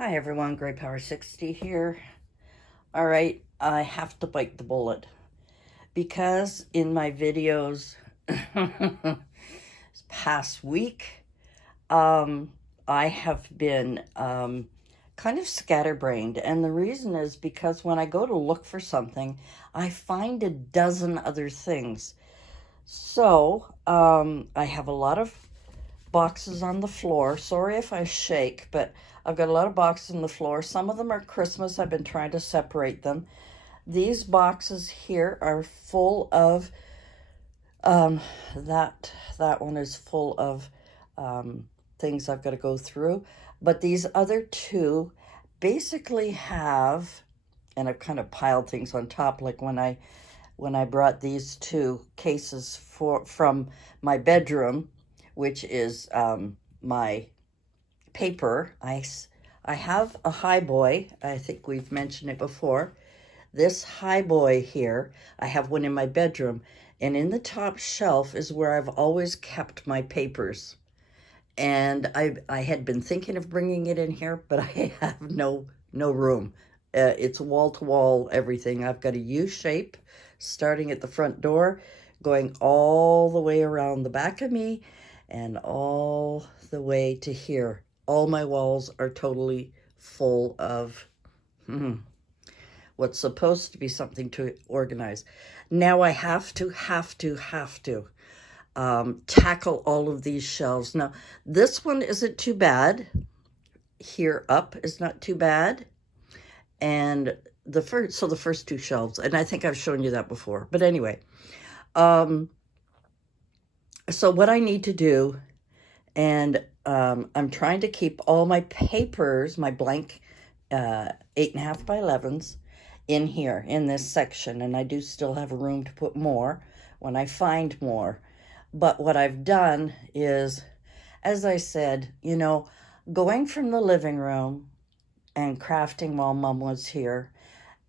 Hi everyone, Grey Power 60 here. All right, I have to bite the bullet because in my videos this past week, I have been kind of scatterbrained. And the reason is because when I go to look for something, I find a dozen other things. So I have a lot of boxes on the floor. Sorry if I shake, but I've got a lot of boxes on the floor. Some of them are Christmas. I've been trying to separate them. These boxes here are full of um, that one is full of things I've got to go through. But these other two basically have, and I've kind of piled things on top, like when I brought these two cases from my bedroom, which is my paper. I have a Highboy. I think we've mentioned it before. This Highboy here, I have one in my bedroom, and in the top shelf is where I've always kept my papers. And I had been thinking of bringing it in here, but I have no room. It's wall to wall everything. I've got a U shape starting at the front door, going all the way around the back of me and all the way to here. All my walls are totally full of what's supposed to be something to organize. Now I have to tackle all of these shelves. Now, this one isn't too bad. Here up is not too bad. And the first two shelves, and I think I've shown you that before. But anyway, so what I need to do, and I'm trying to keep all my papers, my blank 8.5 by 11s, in here, in this section. And I do still have room to put more when I find more. But what I've done is, as I said, going from the living room and crafting while Mom was here,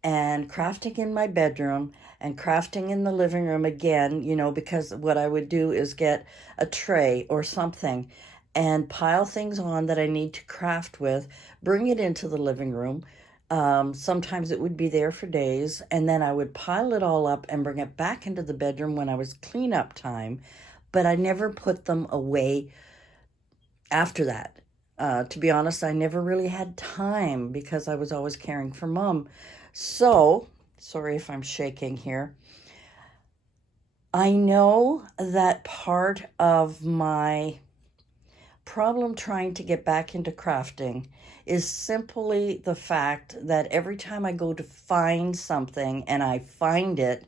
and crafting in my bedroom, and crafting in the living room again, because what I would do is get a tray or something and pile things on that I need to craft with, bring it into the living room. Sometimes it would be there for days, and then I would pile it all up and bring it back into the bedroom when I was cleanup time, but I never put them away after that. To be honest, I never really had time because I was always caring for Mom. So, sorry if I'm shaking here. I know that part of my problem trying to get back into crafting is simply the fact that every time I go to find something and I find it,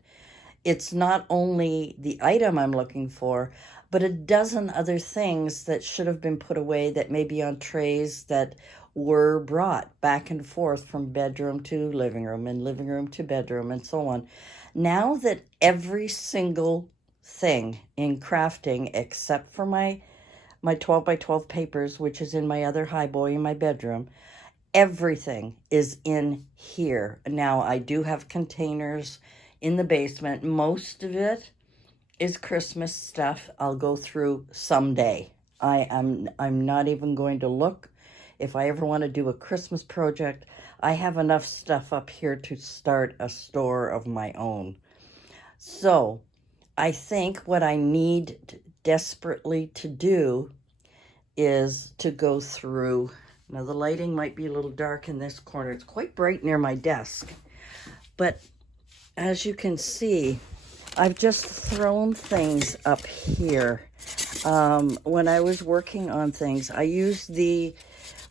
it's not only the item I'm looking for, but a dozen other things that should have been put away that may be on trays that were brought back and forth from bedroom to living room and living room to bedroom and so on. Now that every single thing in crafting, except for my 12 by 12 papers, which is in my other Highboy in my bedroom, everything is in here. Now, I do have containers in the basement. Most of it is Christmas stuff I'll go through someday. I'm not even going to look. If I ever want to do a Christmas project, I have enough stuff up here to start a store of my own. So, I think what I need desperately to do is to go through. Now, the lighting might be a little dark in this corner. It's quite bright near my desk. But as you can see, I've just thrown things up here. When I was working on things, I used these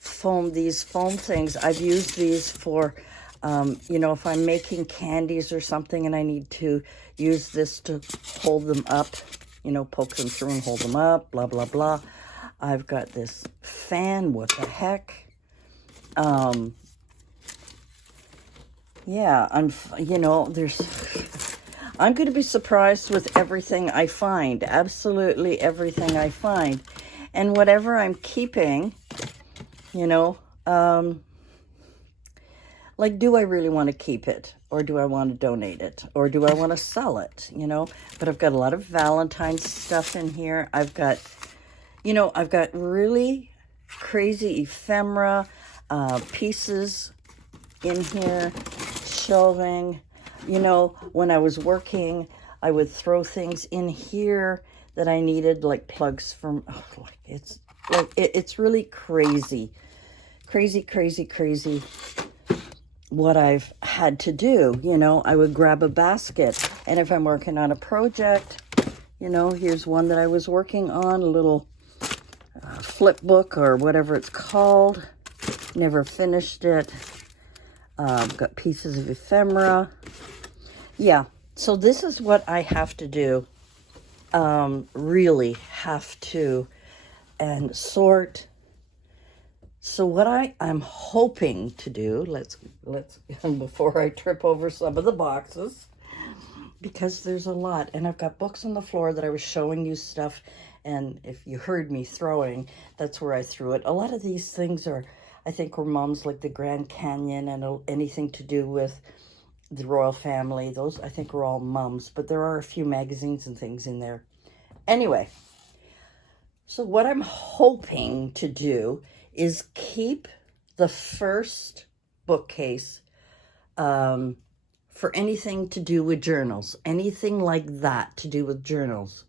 foam things. I've used these for, if I'm making candies or something and I need to use this to hold them up, poke them through and hold them up, blah, blah, blah. I've got this fan. What the heck? Yeah, I'm going to be surprised with everything I find. Absolutely everything I find. And whatever I'm keeping, like, do I really want to keep it? Or do I want to donate it? Or do I want to sell it? But I've got a lot of Valentine's stuff in here. I've got really crazy ephemera. pieces in here, shelving. You know, when I was working, I would throw things in here that I needed, like plugs from, it's really crazy. Crazy what I've had to do. You know, I would grab a basket, and if I'm working on a project, you know, here's one that I was working on, a little flip book or whatever it's called. Never finished it. Got pieces of ephemera. Yeah, so this is what I have to do. Really have to, and sort. So what I'm hoping to do, let's before I trip over some of the boxes, because there's a lot, and I've got books on the floor that I was showing you stuff, and if you heard me throwing, that's where I threw it. A lot of these things are, I think, were Mom's, like the Grand Canyon and anything to do with the royal family. Those, I think, were all Mom's, but there are a few magazines and things in there. Anyway, so what I'm hoping to do is keep the first bookcase for anything to do with journals, anything like that to do with journals,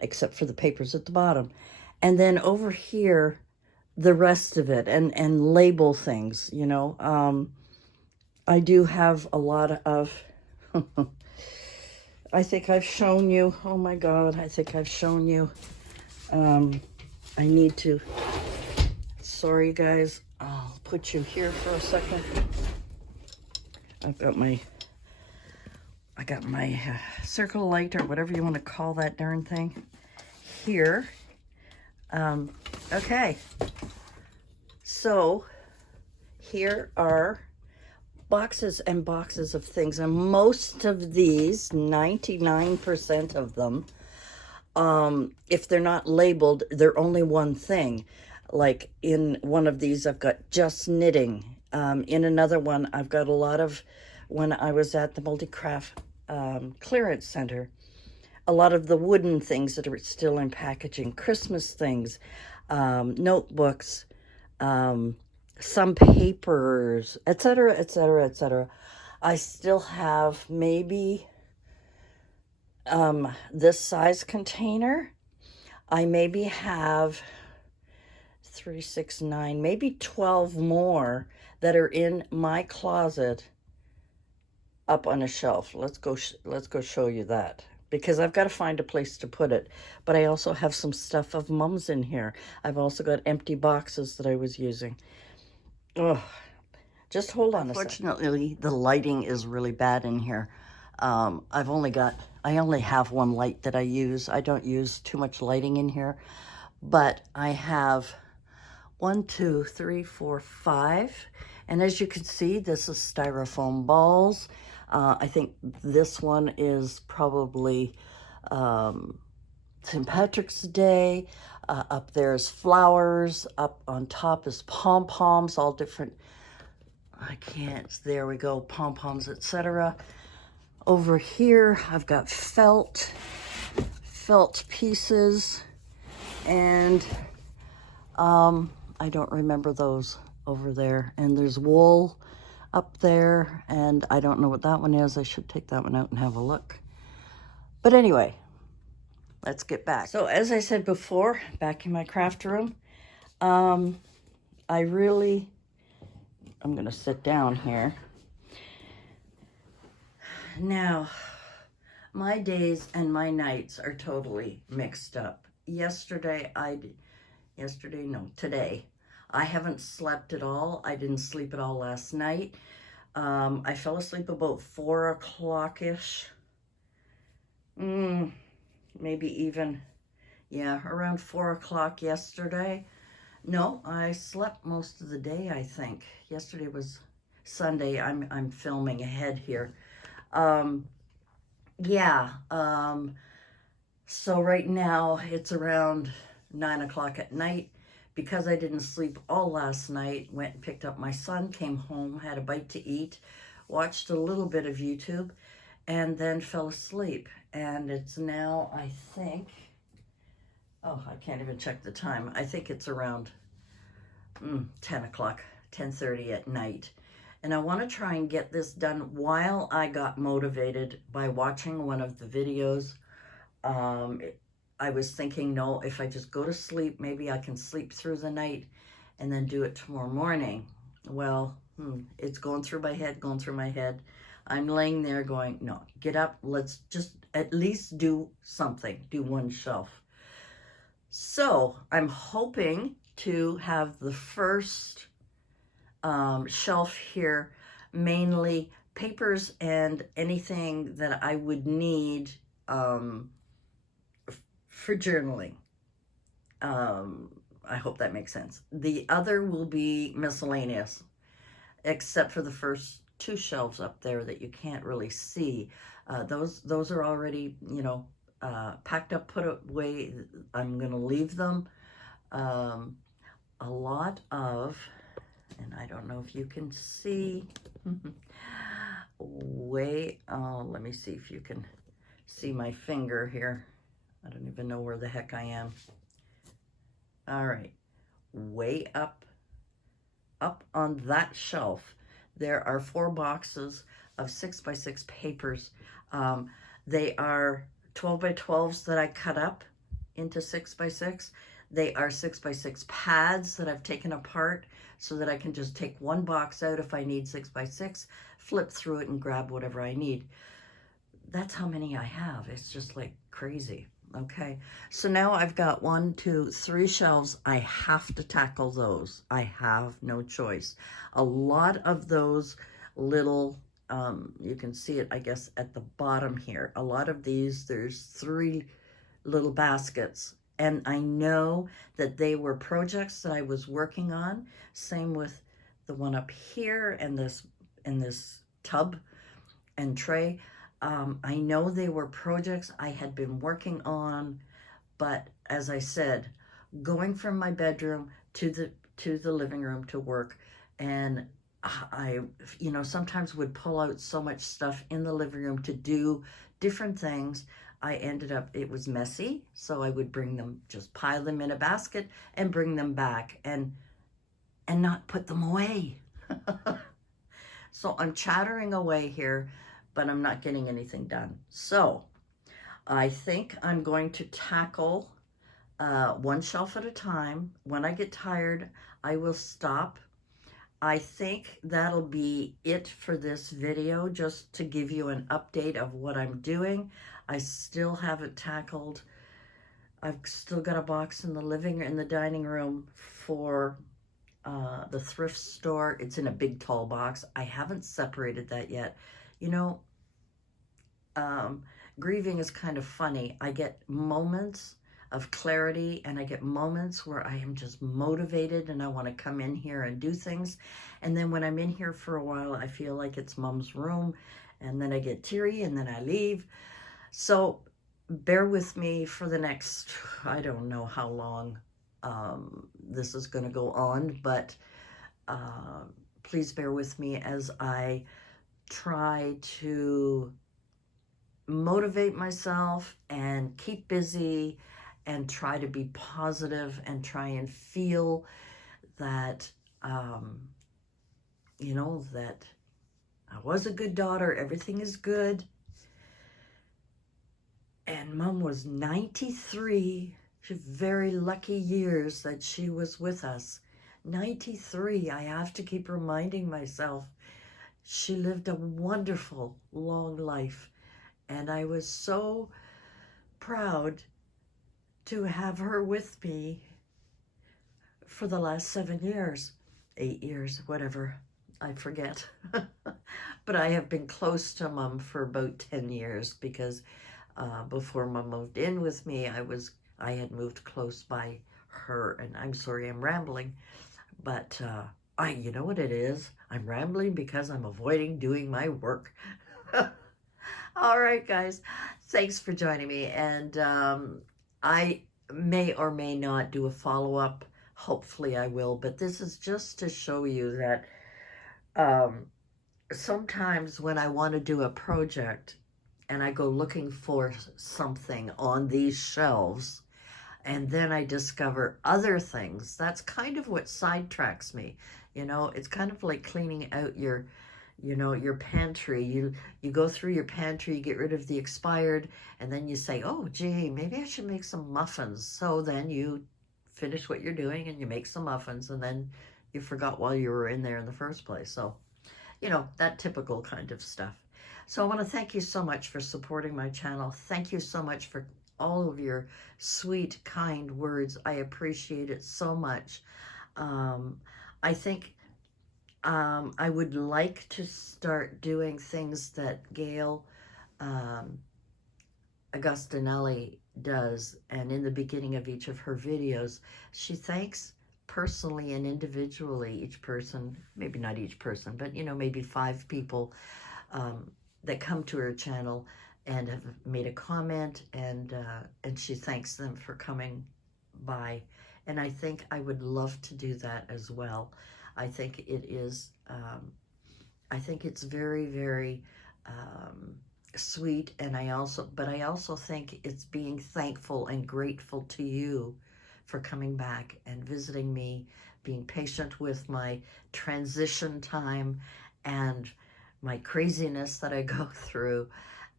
except for the papers at the bottom. And then over here, the rest of it, and label things, you know. I do have a lot of, I think I've shown you, oh my God, I think I've shown you. I need to, sorry guys, I'll put you here for a second. I got my circle light, or whatever you want to call that darn thing, here. Okay, so here are boxes and boxes of things, and most of these, 99% of them, if they're not labeled, they're only one thing. Like in one of these, I've got just knitting. In another one, I've got a lot of, when I was at the Multi-Craft Clearance Center, a lot of the wooden things that are still in packaging, Christmas things, notebooks, some papers, etc., etc., etc. I still have maybe this size container. I maybe have 3, 6, 9, maybe 12 more that are in my closet up on a shelf. Let's go show you that, because I've got to find a place to put it. But I also have some stuff of Mom's in here. I've also got empty boxes that I was using. Oh, just hold on a second. Unfortunately, the lighting is really bad in here. I only have one light that I use. I don't use too much lighting in here, but I have 1, 2, 3, 4, 5. And as you can see, this is styrofoam balls. I think this one is probably St. Patrick's Day. Up there is flowers. Up on top is pom-poms, all different, there we go, pom-poms, etc. Over here, I've got felt pieces, and I don't remember those over there. And there's wool up there, and I don't know what that one is. I should take that one out and have a look. But anyway, let's get back. So as I said before, back in my craft room, I'm gonna sit down here. Now, my days and my nights are totally mixed up. Today, I haven't slept at all. I didn't sleep at all last night. I fell asleep about 4 o'clock-ish. Maybe even, yeah, around 4 o'clock yesterday. No, I slept most of the day, I think. Yesterday was Sunday. I'm filming ahead here. So right now it's around 9 o'clock at night. Because I didn't sleep all last night, went and picked up my son, came home, had a bite to eat, watched a little bit of YouTube, and then fell asleep. And it's now, I think, oh, I can't even check the time. I think it's around 10 o'clock, 10:30 at night. And I want to try and get this done while I got motivated by watching one of the videos. Um, I was thinking, no, if I just go to sleep, maybe I can sleep through the night and then do it tomorrow morning. Well, it's going through my head, going through my head. I'm laying there going, no, get up. Let's just at least do something, do one shelf. So I'm hoping to have the first shelf here, mainly papers and anything that I would need for journaling. I hope that makes sense. The other will be miscellaneous, except for the first two shelves up there that you can't really see. Those are already, packed up, put away. I'm going to leave them. A lot of, and I don't know if you can see, let me see if you can see my finger here. I don't even know where the heck I am. All right, way up on that shelf, there are 4 boxes of 6x6 papers. They are 12x12s that I cut up into 6x6. They are 6x6 pads that I've taken apart so that I can just take one box out if I need 6x6, flip through it and grab whatever I need. That's how many I have. It's just like crazy. Okay, so now I've got 1, 2, 3 shelves. I have to tackle those. I have no choice. A lot of those little, you can see it, I guess, at the bottom here. A lot of these, there's 3 little baskets. And I know that they were projects that I was working on. Same with the one up here and this tub and tray. I know they were projects I had been working on, but as I said, going from my bedroom to the living room to work, and I, sometimes would pull out so much stuff in the living room to do different things. I ended up, it was messy, so I would bring them, just pile them in a basket and bring them back and not put them away. So I'm chattering away here, but I'm not getting anything done. So I think I'm going to tackle one shelf at a time. When I get tired, I will stop. I think that'll be it for this video, just to give you an update of what I'm doing. I still haven't tackled, I've still got a box in the dining room for the thrift store. It's in a big tall box. I haven't separated that yet. Grieving is kind of funny. I get moments of clarity and I get moments where I am just motivated and I want to come in here and do things. And then when I'm in here for a while, I feel like it's mom's room, and then I get teary and then I leave. So bear with me for the next, I don't know how long this is going to go on, but please bear with me as I try to motivate myself and keep busy and try to be positive and try and feel that, that I was a good daughter, everything is good. And Mom was 93. She had very lucky years that she was with us. 93, I have to keep reminding myself. She lived a wonderful, long life. And I was so proud to have her with me for the last 7 years, 8 years, whatever, I forget. But I have been close to Mom for about 10 years because before Mom moved in with me, I had moved close by her. And I'm sorry I'm rambling, but you know what it is? I'm rambling because I'm avoiding doing my work. All right, guys, thanks for joining me. And I may or may not do a follow-up. Hopefully I will, but this is just to show you that sometimes when I want to do a project and I go looking for something on these shelves, and then I discover other things. That's kind of what sidetracks me. You know, it's kind of like cleaning out your, you know, your pantry. You go through your pantry, you get rid of the expired, and then you say, oh, gee, maybe I should make some muffins. So then you finish what you're doing and you make some muffins, and then you forgot while you were in there in the first place. So, you know, that typical kind of stuff. So I want to thank you so much for supporting my channel. Thank you so much for all of your sweet, kind words. I appreciate it so much. I think I would like to start doing things that Gail Agostinelli does, and in the beginning of each of her videos, she thanks personally and individually each person, maybe not each person, but, you know, maybe 5 people that come to her channel and have made a comment, and she thanks them for coming by. And I think I would love to do that as well. I think it is, I think it's very, very sweet, and I also think it's being thankful and grateful to you for coming back and visiting me, being patient with my transition time and my craziness that I go through.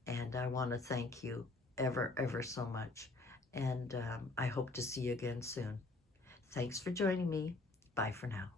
And I want to thank you ever so much. And I hope to see you again soon. Thanks for joining me. Bye for now.